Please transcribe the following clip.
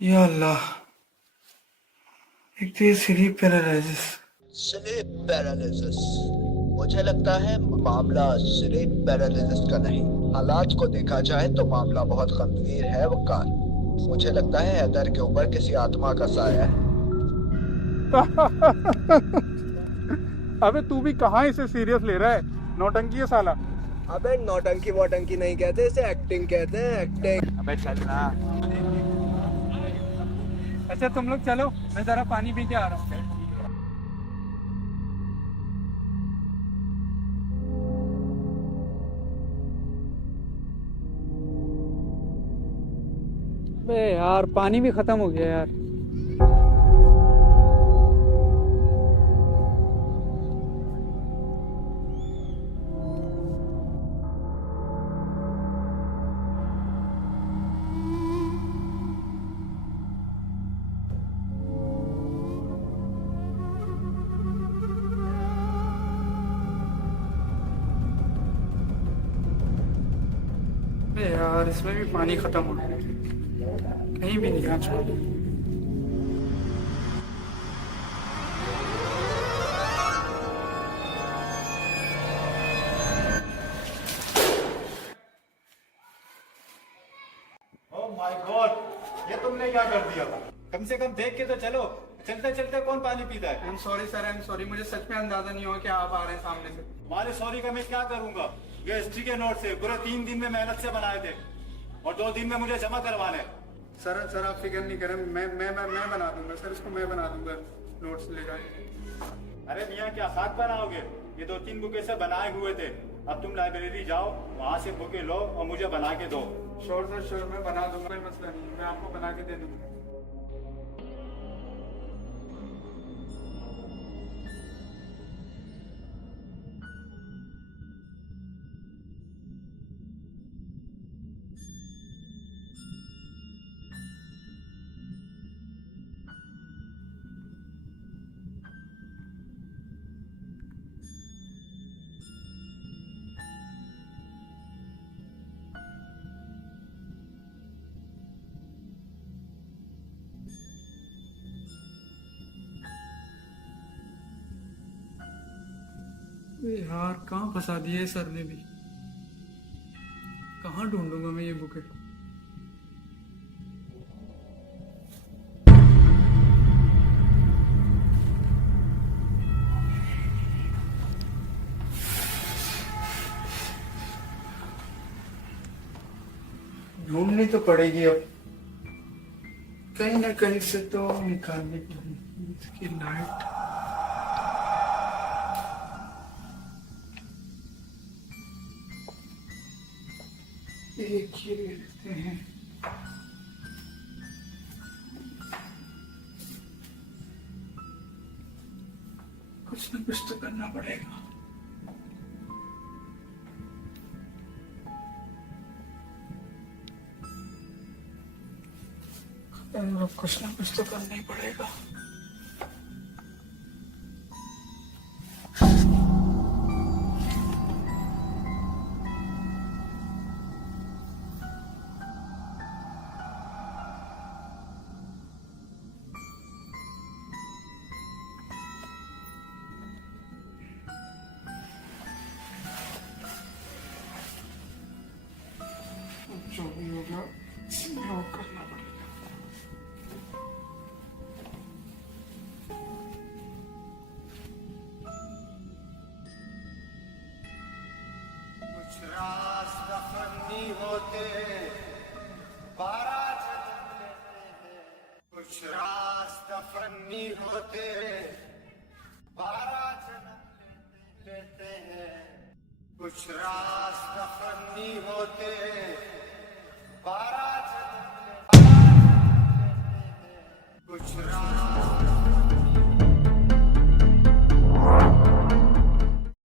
या अल्लाह, एक तो ये स्लीप पैरालिसिस। Sleep paralysis. मुझे लगता है मामला स्लीप पैरालिसिस का नहीं, हालात को देखा जाए तो मामला बहुत गंभीर है वकार। मुझे लगता है हैदर के ऊपर किसी आत्मा का साया है। अबे तू भी कहाँ इसे सीरियस ले रहा है? नौटंकी है साला। अबे नौटंकी वोटंकी नहीं कहते, इसे एक्टिंग कहते हैं, एक्टिंग। अबे चल ना। अच्छा तुम लोग चलो, मैं जरा पानी पी के आ रहा हूँ। बे यार पानी भी खत्म हो गया यार। बे यार इसमें भी पानी खत्म हो गया, कहीं भी नहीं आज। ओह माय गॉड, ये तुमने क्या कर दिया? कम से कम देख के तो चलो। चलते चलते कौन पानी पीता है? I am sorry sir, I am sorry, मुझे सच में अंदाजा नहीं हुआ कि आप आ रहे हैं सामने से। तुम्हारे सॉरी का मैं क्या करूंगा? ये हिस्ट्री के नोट से पूरे 3 दिन में मेहनत से बनाए थे और 2 दिन में मुझे जमा करवाने। सर आप फिक्र नहीं करें, मैं बना दूंगा सर, इसको मैं बना दूंगा, नोट्स ले जाए। अरे मियाँ क्या साथ बनाओगे? ये 2-3 बुके से बनाए हुए थे। अब तुम लाइब्रेरी जाओ, वहाँ से बुके लो और मुझे बना के दो। श्योर सर श्योर, मैं बना दूंगा, कोई मसला नहीं, मैं आपको बना के दे दूंगा। यार कहाँ फंसा दिया है सर ने भी, कहाँ ढूंढूंगा मैं ये बुके? ढूंढनी तो पड़ेगी अब, कहीं ना कहीं से तो निकालनी पड़ेगी इसकी लाइट। एक ही लेते हैं। कुछ ना कुछ तो करना पड़ेगा। कुछ ना कुछ तो करना ही पड़ेगा। जो भी होगा लॉक करना पड़ेगा। कुछ रास दफनी होते 12 जन्म लेते हैं। कुछ रास दफनी होते 12 जन्म लेते हैं। कुछ रास दफनी होते 12